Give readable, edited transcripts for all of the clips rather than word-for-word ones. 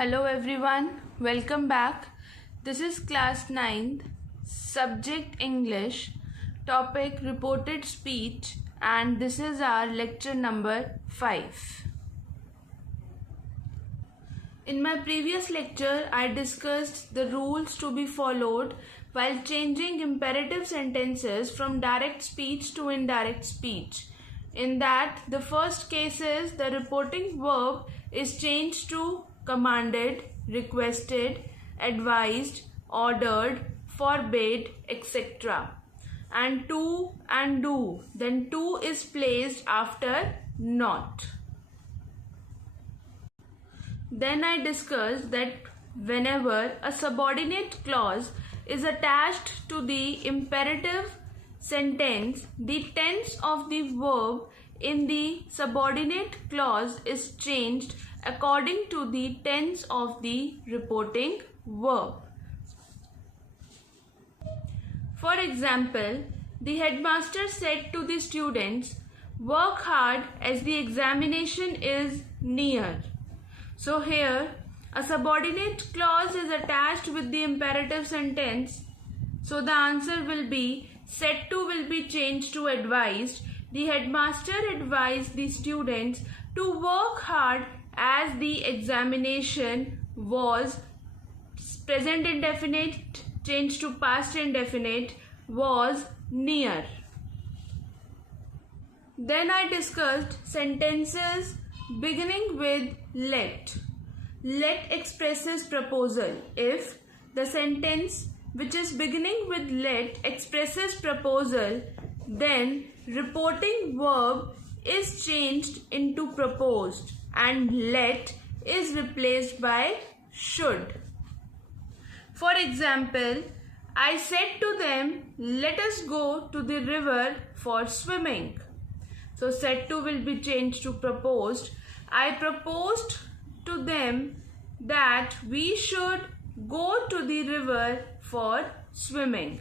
Hello everyone, welcome back. This is class 9th, subject English, topic reported speech, and this is our lecture number 5. In my previous lecture, I discussed the rules to be followed while changing imperative sentences from direct speech to indirect speech. In that, the first case is the reporting verb is changed to commanded, requested, advised, ordered, forbade, etc. And to and do. Then to is placed after not. Then I discussed that whenever a subordinate clause is attached to the imperative sentence, the tense of the verb in the subordinate clause is changed according to the tense of the reporting verb. For example, the headmaster said to the students, "Work hard as the examination is near." So here, a subordinate clause is attached with the imperative sentence. So the answer will be, said to will be changed to advised. The headmaster advised the students to work hard as the examination was present indefinite changed to past indefinite was near. Then I discussed sentences beginning with let. Let expresses proposal. If the sentence which is beginning with let expresses proposal, then reporting verb is changed into proposed and let is replaced by should. For example, I said to them, "Let us go to the river for swimming." So said to will be changed to proposed. I proposed to them that we should go to the river for swimming,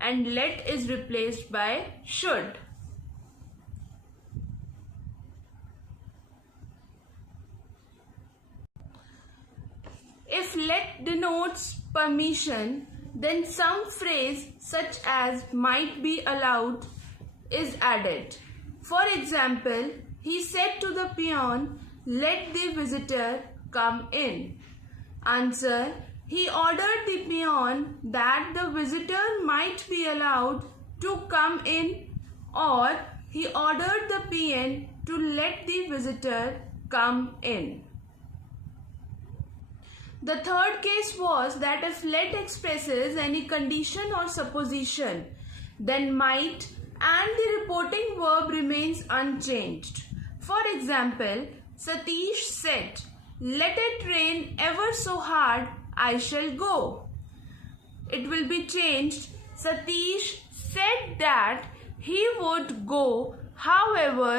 and let is replaced by should. If let denotes permission, then some phrase such as might be allowed is added. For example, he said to the peon, "Let the visitor come in." Answer: he ordered the peon that the visitor might be allowed to come in, or he ordered the peon to let the visitor come in. The third case was that if let expresses any condition or supposition, then might and the reporting verb remains unchanged. For example, Satish said, "Let it rain ever so hard, I shall go." It will be changed. Satish said that he would go, however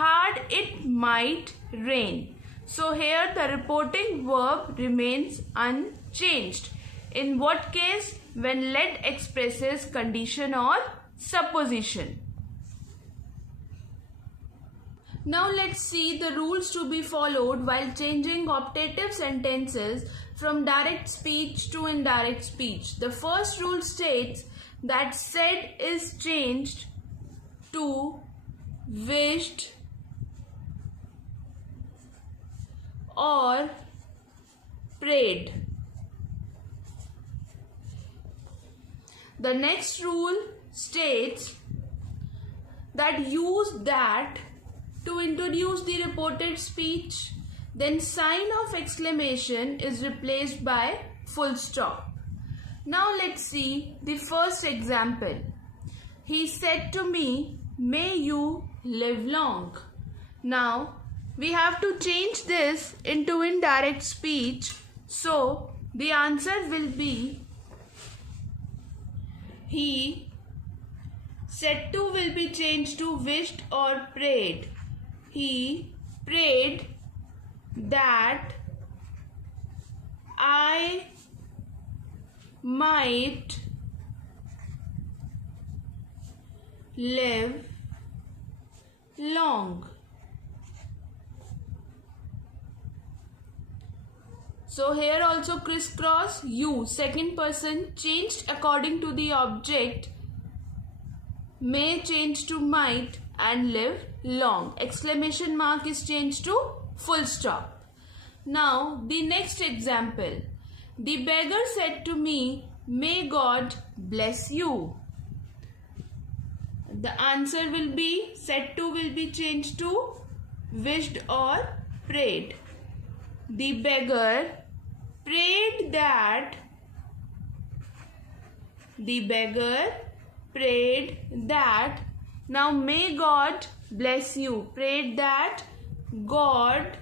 hard it might rain. So here the reporting verb remains unchanged. In what case? When let expresses condition or supposition. Now let's see the rules to be followed while changing optative sentences from direct speech to indirect speech. The first rule states that said is changed to wished or prayed. The next rule states that use that to introduce the reported speech, then sign of exclamation is replaced by full stop. Now let's see the first example. He said to me, "May you live long." Now we have to change this into indirect speech, so the answer will be, he said to will be changed to wished or prayed. He prayed that I might live long. So here also crisscross, you, second person changed according to the object, may change to might and live long. Exclamation mark is changed to full stop. Now the next example. The beggar said to me, may God bless you. The answer will be, said to will be changed to wished or prayed. The beggar prayed that, now may God bless you. Prayed that God,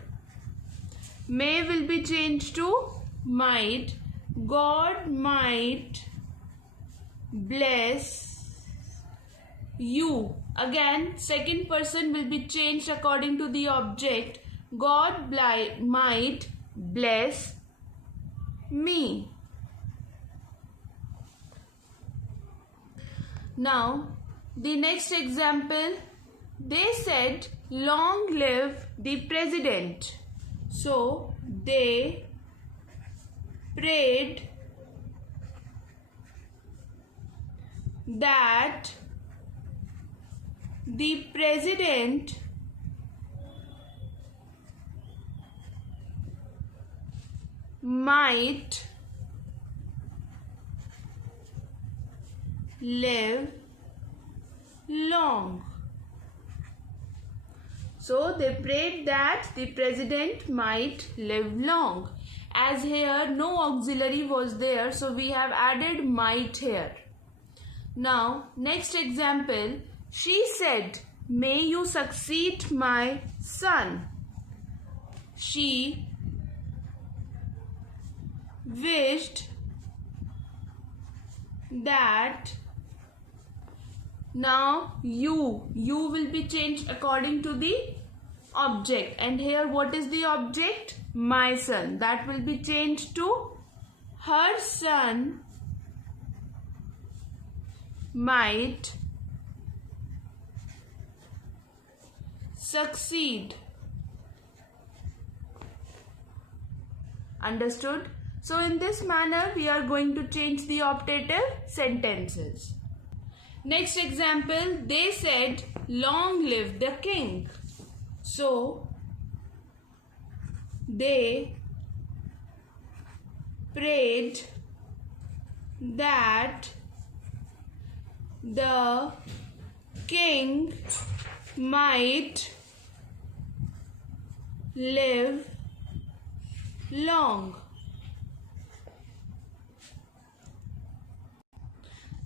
may will be changed to might, God might bless you. Again, second person will be changed according to the object, God might bless me. Now the next example, they said long live the president. So they prayed that the president might live long. So they prayed that the president might live long. As here no auxiliary was there, so we have added might here. Now next example, she said, may you succeed my son. She wished that, now you will be changed according to the object, and here what is the object? My son. That will be changed to her son might succeed. Understood? So in this manner we are going to change the optative sentences. Next example, they said long live the king. So they prayed that the king might live long.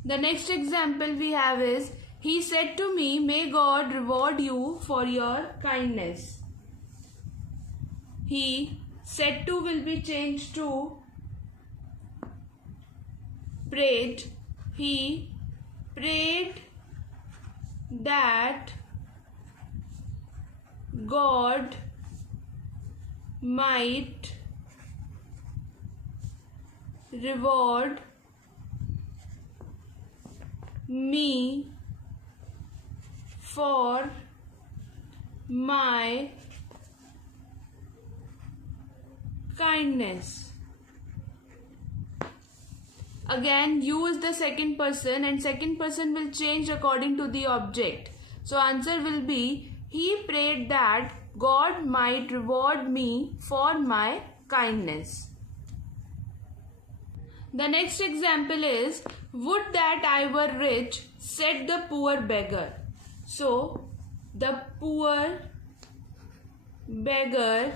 The next example we have is, he said to me, may God reward you for your kindness. He said to will be changed to prayed. He prayed that God might reward me for my kindness. Again, you is the second person and second person will change according to the object. So answer will be, he prayed that God might reward me for my kindness. The next example is, would that I were rich, said the poor beggar. So the poor beggar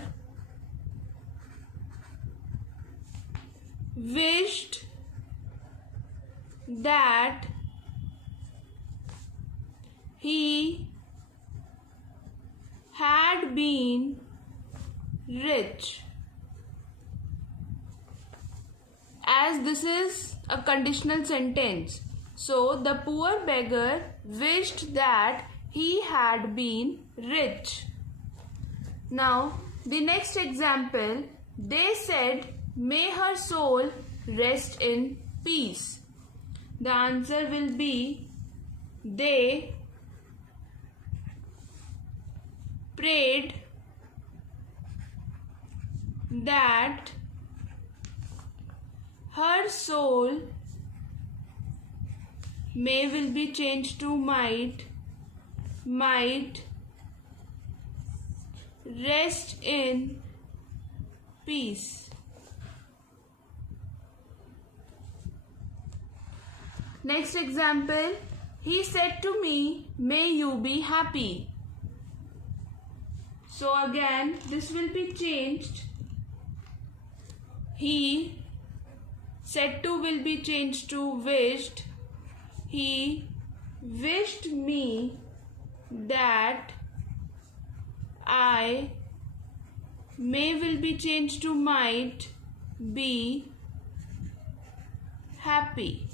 wished that he had been rich. As this is a conditional sentence, so the poor beggar wished that he had been rich. Now the next example, they said, may her soul rest in peace. The answer will be, they prayed that her soul may will be changed to might rest in peace. Next example, he said to me, may you be happy. So again, this will be changed. He said to will be changed to wished. He wished me that I may will be changed to might be happy.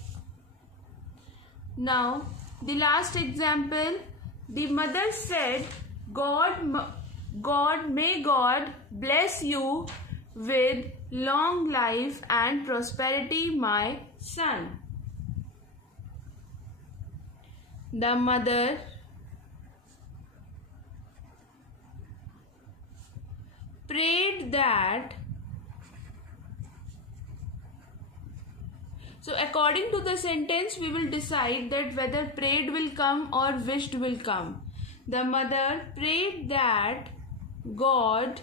Now, the last example, the mother said, may God bless you with long life and prosperity, my son. The mother prayed that. So according to the sentence, we will decide that whether prayed will come or wished will come. The mother prayed that God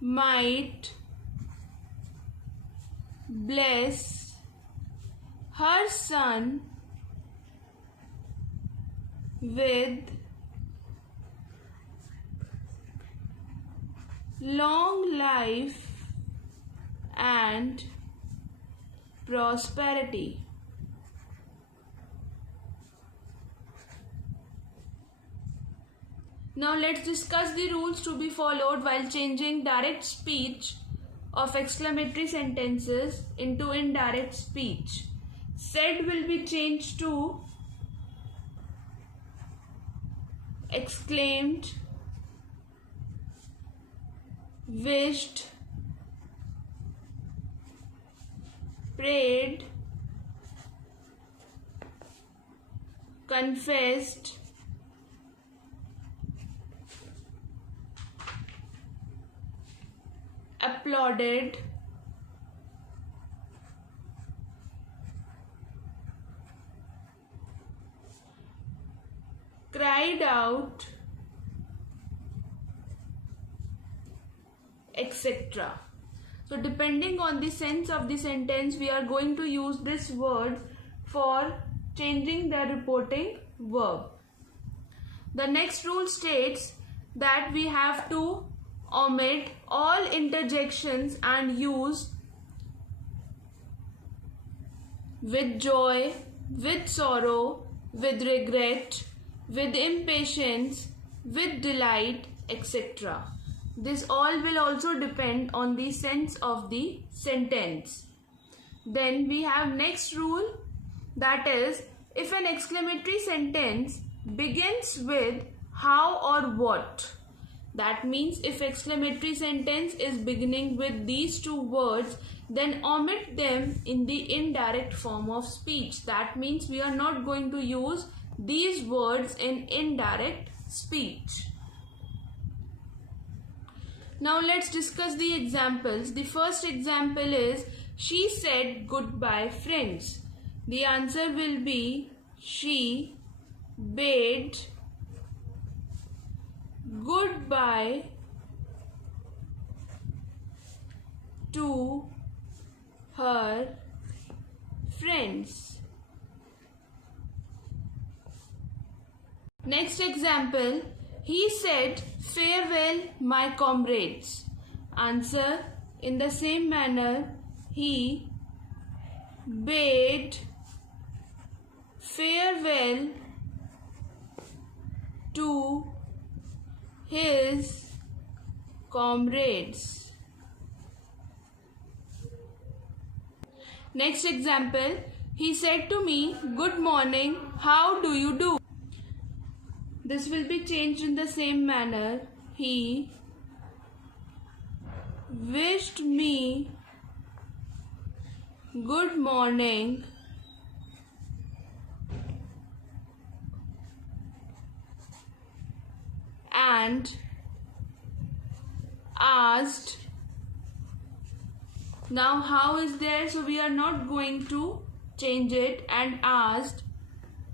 might bless her son with long life and prosperity. Now let's discuss the rules to be followed while changing direct speech of exclamatory sentences into indirect speech. Said will be changed to exclaimed, wished, prayed, confessed, applauded, cried out, etc. So depending on the sense of the sentence, we are going to use this word for changing the reporting verb. The next rule states that we have to omit all interjections and use with joy, with sorrow, with regret, with impatience, with delight, etc. This all will also depend on the sense of the sentence. Then we have next rule, that is, if an exclamatory sentence begins with how or what, that means if exclamatory sentence is beginning with these two words, then omit them in the indirect form of speech. That means we are not going to use these words in indirect speech. Now let's discuss the examples. The first example is, she said goodbye friends. The answer will be, she bade goodbye to her friends. Next example, he said farewell my comrades. Answer, in the same manner, he bade farewell to his comrades. Next example, he said to me, good morning, how do you do? This will be changed in the same manner. He wished me good morning and asked Now how is there? So we are not going to change it, and asked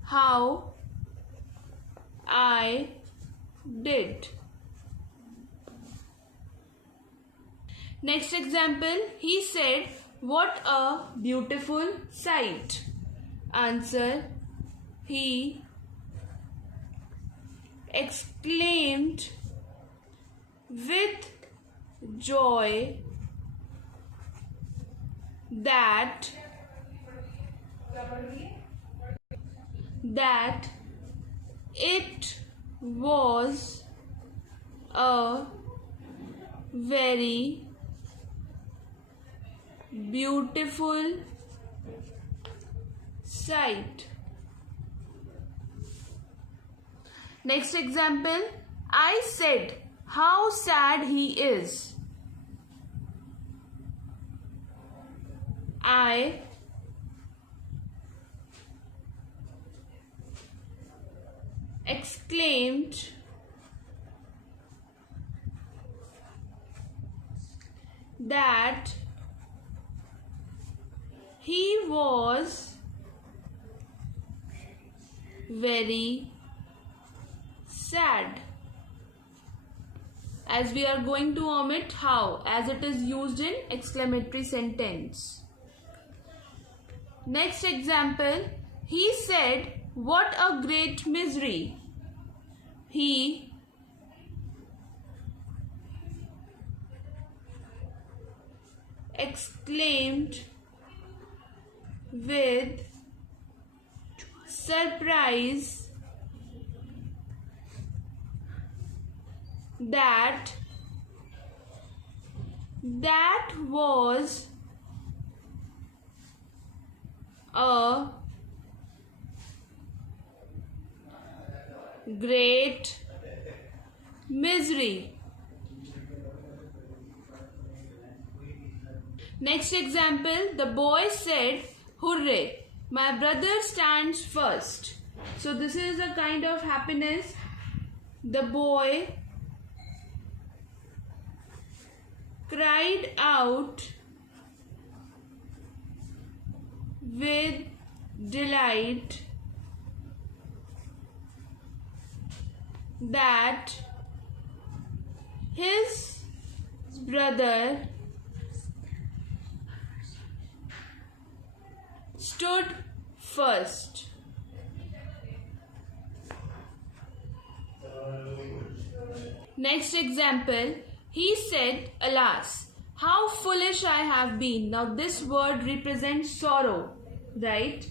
how I did. Next example, he said, what a beautiful sight. Answer, he exclaimed with joy that it was a very beautiful sight. Next example, I said, how sad he is. I exclaimed that he was very sad. As we are going to omit how, as it is used in exclamatory sentence. Next example, he said, what a great misery. He exclaimed with surprise that was a great misery. Next example, the boy said, hooray, my brother stands first. So this is a kind of happiness. The boy cried out with delight that his brother stood first. Next example, he said, alas, how foolish I have been. Now this word represents sorrow, right?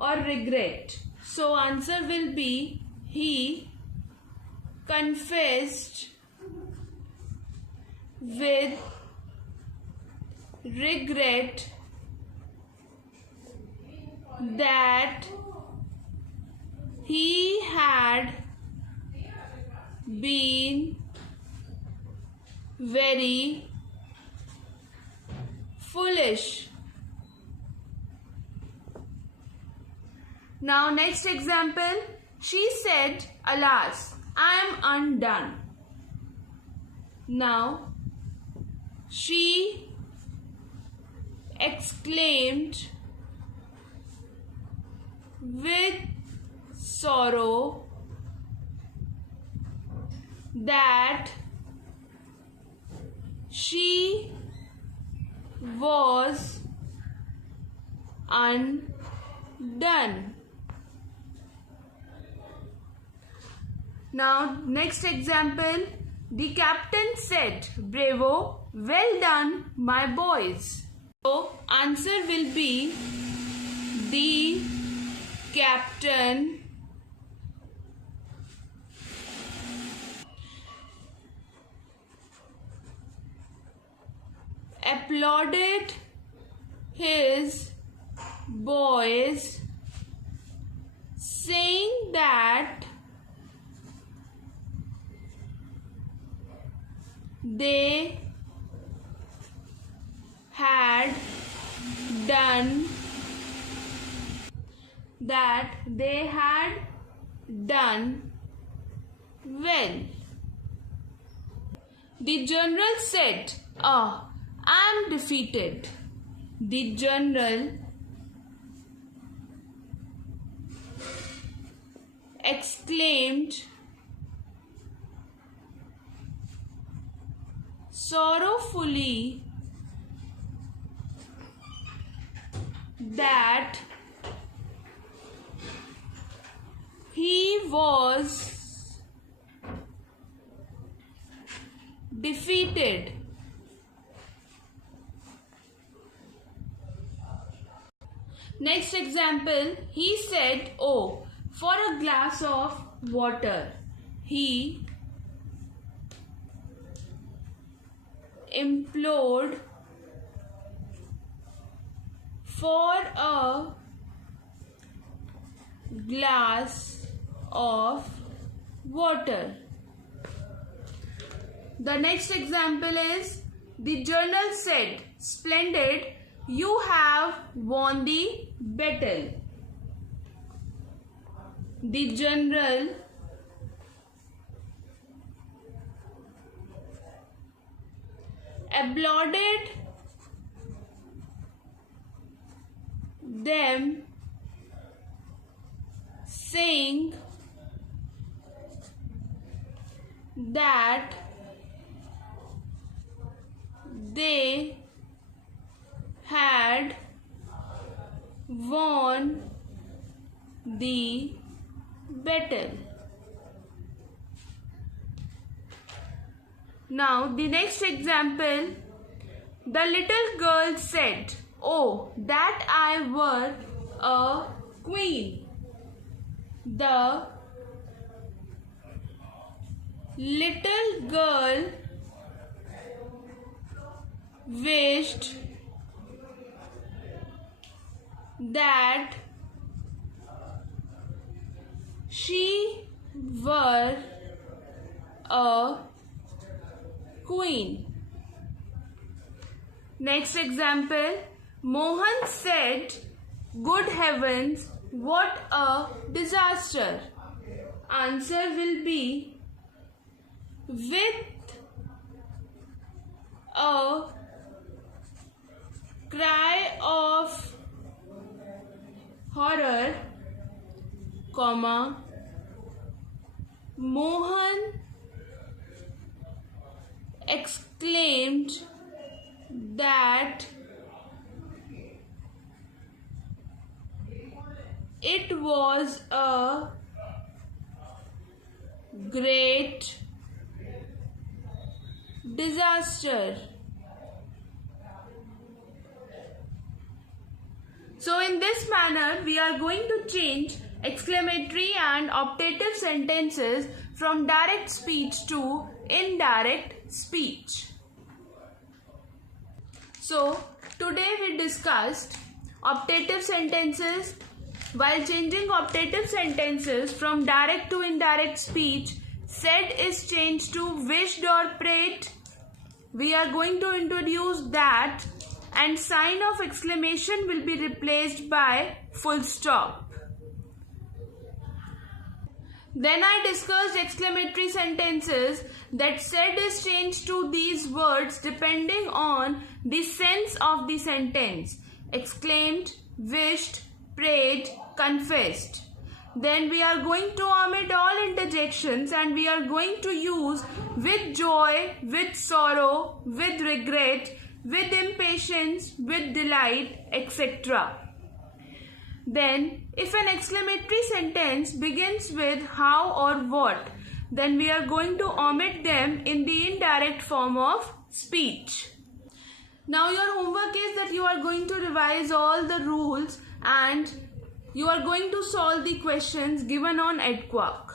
Or regret. So answer will be, he confessed with regret that he had been very foolish. Now next example, she said, alas, I am undone. Now she exclaimed with sorrow that she was undone. Now next example, the captain said, bravo, well done my boys. So answer will be, the captain applauded his boys, saying that they had done well. The general said, I am defeated. The general exclaimed sorrowfully that he was defeated. Next example, he said, "Oh, for a glass of water." He implored for a glass of water. The next example is, the journal said, "Splendid, you have won the battle." The general applauded them, saying that they had won the battle. Now the next example, the little girl said, "Oh, that I were a queen." The little girl wished that she were a queen. Next example, Mohan said, "Good heavens, what a disaster." Answer will be, with a cry of horror, comma, Mohan exclaimed that it was a great disaster. So in this manner, we are going to change exclamatory and optative sentences from direct speech to indirect speech. So today we discussed optative sentences. While changing optative sentences from direct to indirect speech, said is changed to wished or prayed. We are going to introduce that, and sign of exclamation will be replaced by full stop. Then I discussed exclamatory sentences, that said is changed to these words depending on the sense of the sentence. Exclaimed, wished, prayed, confessed. Then we are going to omit all interjections and we are going to use with joy, with sorrow, with regret, with impatience, with delight, etc. Then, if an exclamatory sentence begins with how or what, then we are going to omit them in the indirect form of speech. Now your homework is that you are going to revise all the rules and you are going to solve the questions given on EDQA.